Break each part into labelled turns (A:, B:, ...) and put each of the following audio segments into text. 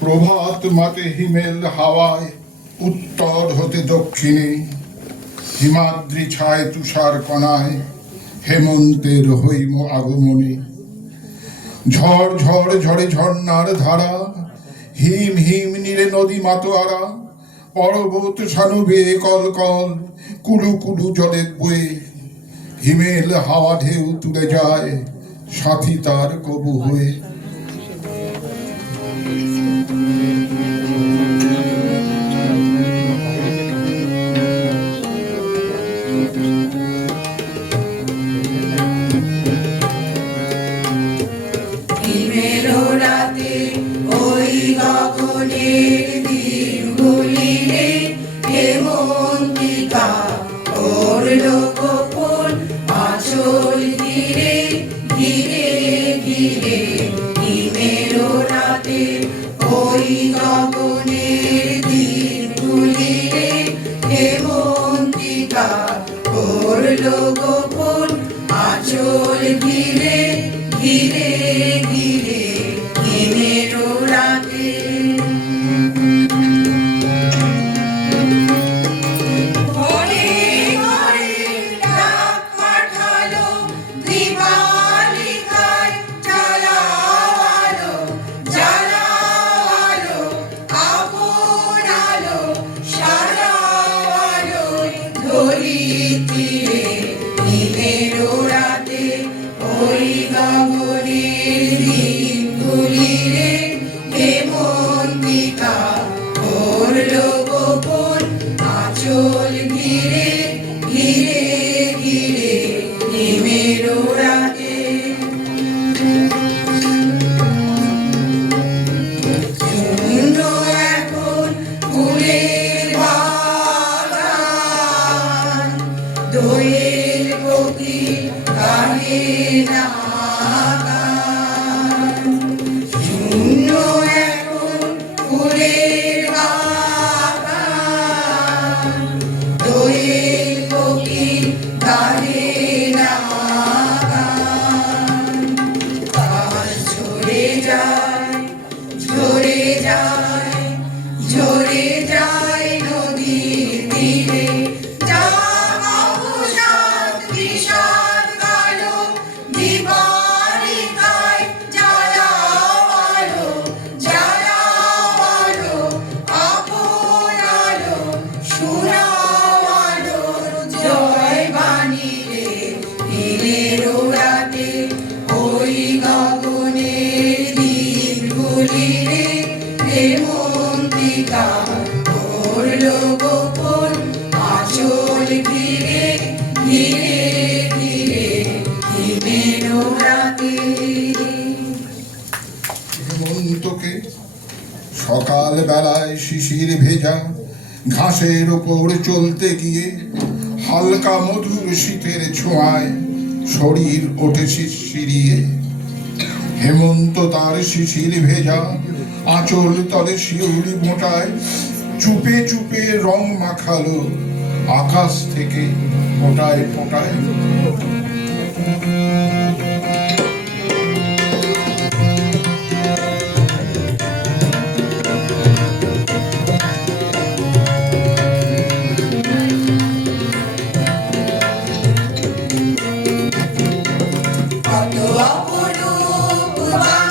A: প্রভাত মাতে হিমেল হাওয়ায় উত্তর হতে দক্ষিণে, হিমাদ্রি ছায় তুষার কণায়, হেমন্তের হৈম আগমনে। ঝড় ঝড় ঝড়ে ঝর্ণার ধারা, হিম হিম নীলে নদী মাতোয়ারা, পর্বত সানুবে কল কল, কুলু কুলু জলে বয়ে। হিমেল হাওয়া ঢেউ তুলে যায়, সাথী তার কবু হয়ে। গগনে বেলায় শিশির ভেজা, ঘাসের ওপর চলতে গিয়ে হালকা মধুর শীতের ছোঁয়ায় শরীর ওঠে শিরশিরিয়ে। হেমন্ত তার শিশির ভেজা, আঁচল তলে শিউলি মোটায় চুপে চুপে রং মাখালো, আকাশ থেকে ফোটায় ফোটায় Bye.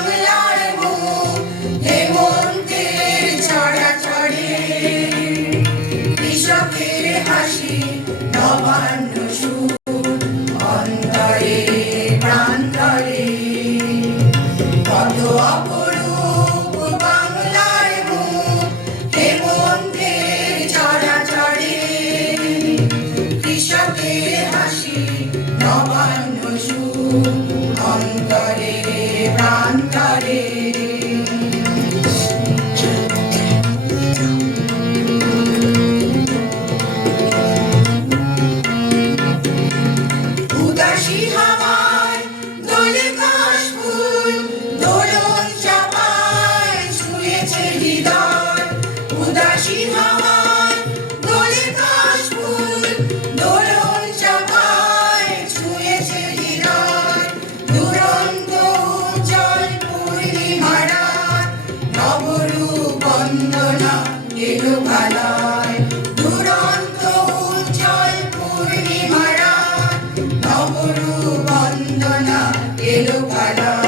A: Tilupadam.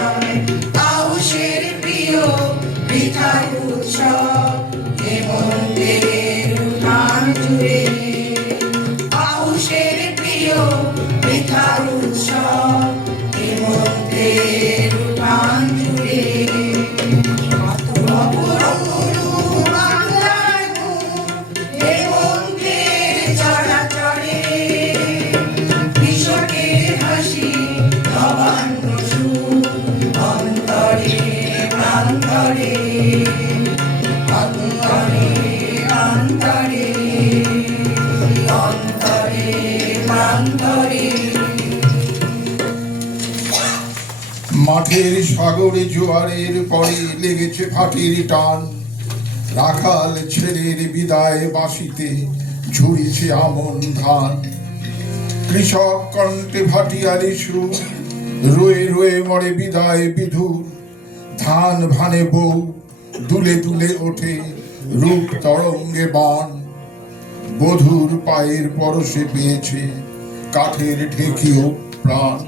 B: মাঠের সাগরে জোয়ারের পরে লেগেছে ফাটির টান। রাখাল ছেলের বিদায় বাসিতে ঝুড়িছে আমন ধান। কৃষক কণ্ঠে ভাটিয়ালি সুর রয়ে রয়ে মরে বিদায় বিধুর। ধান ভানে বউ, দুলে দুলে ওঠে রূপ তরঙ্গে বান। বধুর পায়ের পরশে পেয়েছে কাঠের ঠেকিও প্রাণ।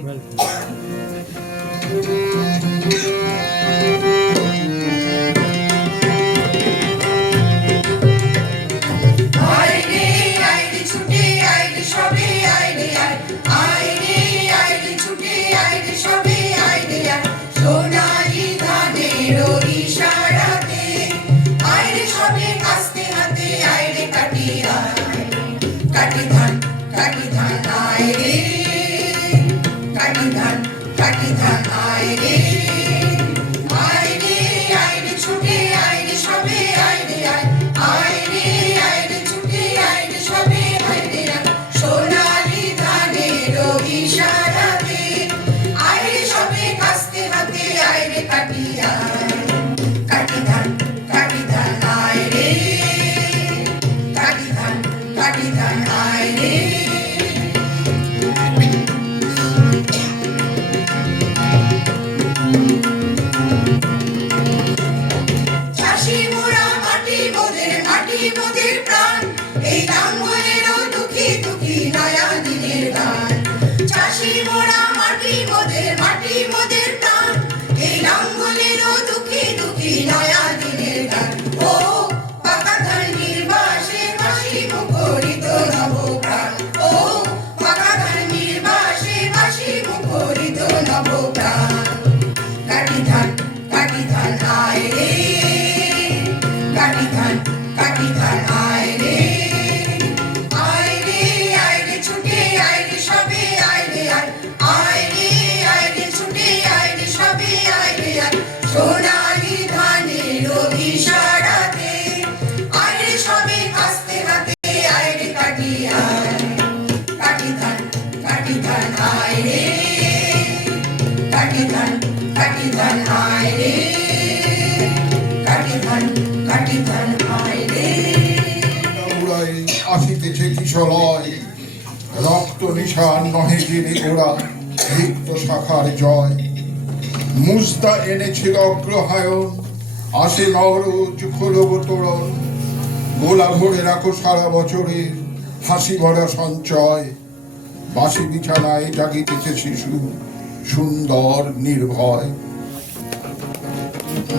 A: কাটি ধান কাটি ধান আইরে কাটি ধান কাটি ধান আইরে আইরে আইরে ছুটে আইরে সবে আইরে আয় আইরে আইরে ছুটে আইরে সবে আইরে আয় সোনালি ধানের ইশারাতে আইরে সবে কাস্তে হাতে আইরে কাটি আয় মাটি মোদের প্রাণ এই লাঙ্গলেরও
B: রক্ত নিশান নহে জেনে ওরা রিক্ত শাখার জয়। মুস্তা এনেছে অগ্রহায়ণ। আসে নরজ খোলব তোরণ। গোলা ভরে রাখো সারা বছরের হাসি ভরা সঞ্চয়। বাসি বিছানায় জাগিতেছে শিশু সুন্দর নির্ভয়।
A: Того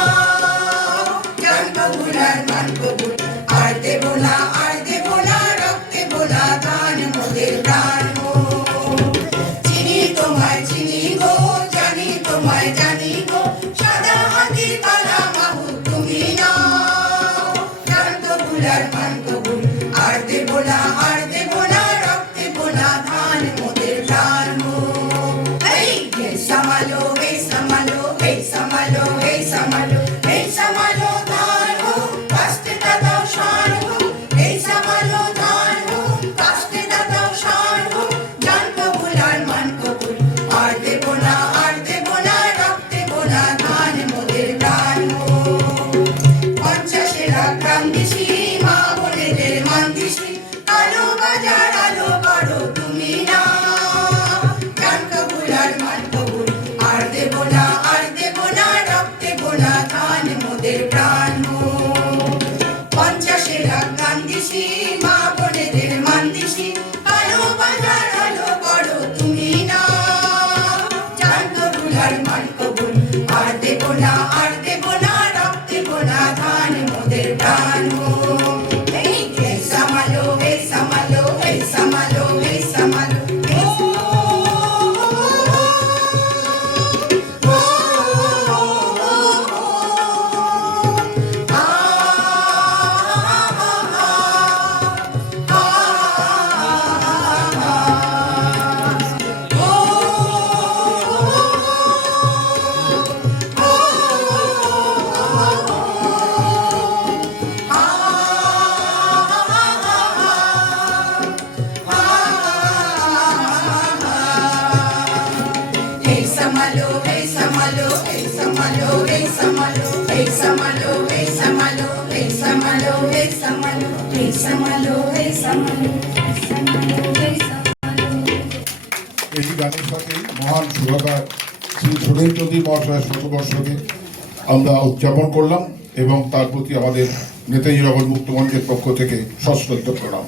A: సమలో ఏ సమలో ఏ సమలో
B: ఏ গানের সাথে মহান সুভাকার শ্রী সুরেশ চৌধুরী মহাশয়ের শতবর্ষকে আমরা উদযাপন করলাম এবং তার প্রতি আমাদের নেতাজি নগর মুক্তমঞ্চের পক্ষ থেকে সশ্রদ্ধ প্রণাম।